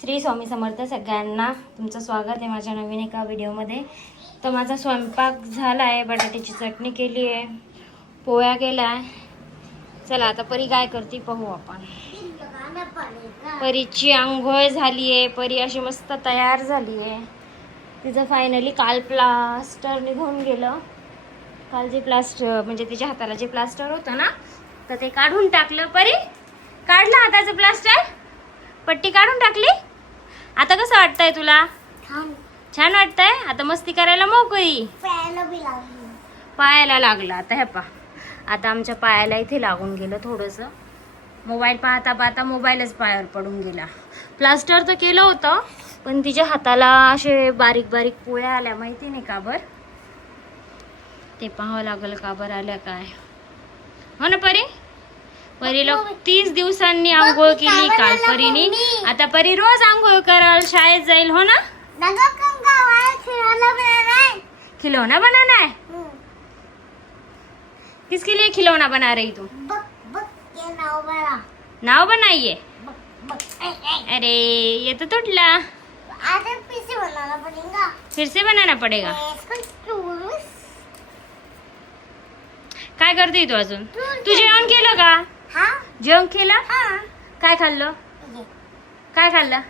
श्री स्वामी समर्थ सगळ्यांना तुमचं स्वागत आहे माझ्या नवीन एका व्हिडिओमध्ये. तर माझा स्वयंपाक झाला आहे, बटाट्याची चटणी केली आहे, पोळ्या केल्या आहे. चला आता परी काय करते पाहू आपण. परीची आंघोळ झाली आहे, परी अशी मस्त तयार झाली आहे. तिचं फायनली काल प्लास्टर निघून गेलं. काल जे प्लास्टर म्हणजे तिच्या हाताला जे प्लास्टर होतं ना तर ते काढून टाकलं. परी काढलं हाताचं प्लास्टर, पट्टी काढून टाकली. आता कसं वाटतंय तुला? छान वाटतंय. आता मस्ती करायला मोकळी. पायाला लागलं आता. हे पा आता आमच्या पायाला इथे लागून गेलं थोडंसं. मोबाईल पाहता पाहता मोबाईलच पायावर पडून गेला. प्लास्टर तर केलं होतं पण तिच्या हाताला असे बारीक बारीक पोळ्या आल्या. माहिती नाही का बरं, ते पाहावं लागलं का बरं आल्या काय. हो ना परी? परीला 30 दिवसांनी आंघोळ केली काल परीने. आता परी रोज आंघोळ कराल, शाळेत जाईल. हो ना? खिलौना बनाना है. किसके लिए खिलौना बना रही तू? नाव बनाइए. अरे ये तो टूटला. फिर से बनाना पड़ेगा. काय करते तू अजून? तू जेवण केलं का? जेवण केलं? काय खाल्लं? काय खाल्लं?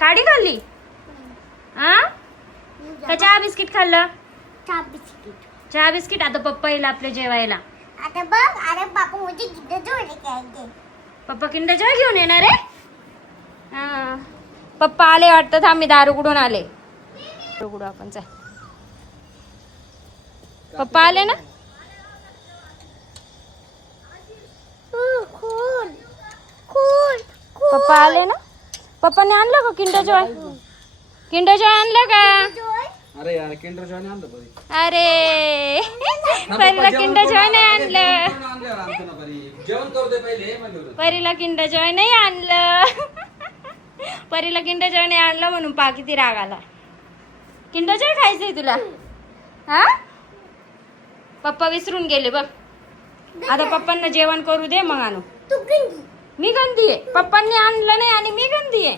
काडी खाल्ली? का चहा बिस्किट खाल्लं? चहा बिस्किट. आता पप्पा येईल आपल्या जेवायला. आता बघ, अरे बापू मुझे किंडर जॉय लेके आएंगे. पप्पा किंडर जॉय घेऊन येणार आहे. पप्पा आले वाटतं. आम्ही दार उघडून आले. उघडू आपण. चल पप्पा आले ना. पप्पा आले ना. पप्पाने आणलं का किंडर जॉय? किंडर जॉय आणलं का? अरे यार किंडर जॉय आणलं बरी. अरे परीला किंडर जॉय नाही आणलं. जेवण करू दे पहिले. परीला किंडर जॉय नाही आणलं. परीला किंडर जॉय नाही आणलं म्हणून पा किती राग आला. किंडर जॉय खायचंय तुला? हा पप्पा विसरून गेले बघ. आता पप्पांना जेवण करू दे मग आणू. मी गंदी आहे. पप्पांनी आणलं नाही आणि मी गंदी आहे.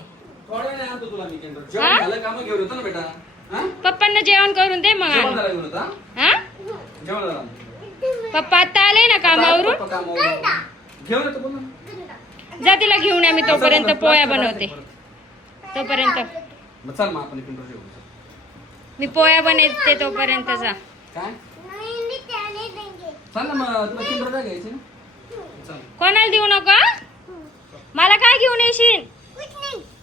पप्पांना जेवण करून दे मग आणू. हा पप्पा आता आले ना कामावरून. जा तिला घेऊन या. मी तोपर्यंत पोळ्या बनवते. तोपर्यंत मी पोळ्या बनवते तोपर्यंत. जा. कोणाला देऊ नका. मला काय घेऊन येशील?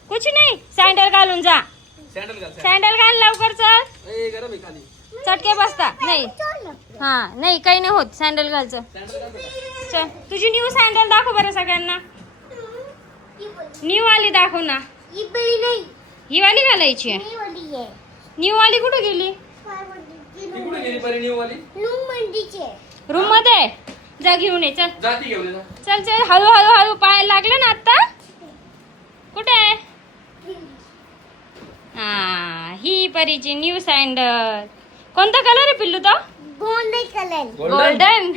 कुछ नाही. सँडल घालून जा. सँडल घाल लवकर. चल चटके बसता. नाही हा नाही काही नाही होत. सँडल घालचं. चल तुझी न्यू सँडल दाखव बरं सगळ्यांना. न्यू वाली दाखव ना. ही वाली घालायची आहे. न्यू वाली कुठे गेली? रूम मध्ये. जा घेऊन ये. चल चल चल. हळू हळू हळू. पायाला लागलं ना आता. कुठे आहे? हा ही परीची न्यू सँडल. कोणता कलर आहे पिल्लू तो? गोल्डन.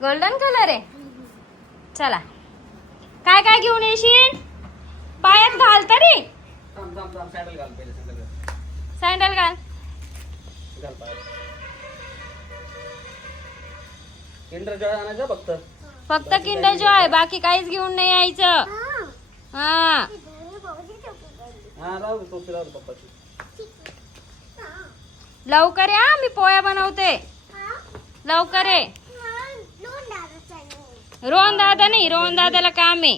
गोल्डन कलर आहे. चला काय काय घेऊन येशील? पायात घाल तरी. सँडल घाल. किंडर जॉय आणायचं फक्त. फक्त किंडर जॉय. बाकी काहीच घेऊन नाही यायचं. हा लवकर या. मी पोळ्या बनवते. लवकर ये. रोहन दादा नाही. रोहन दादाला काम आहे.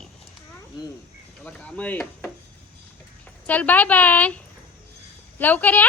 चल बाय बाय. लवकर या.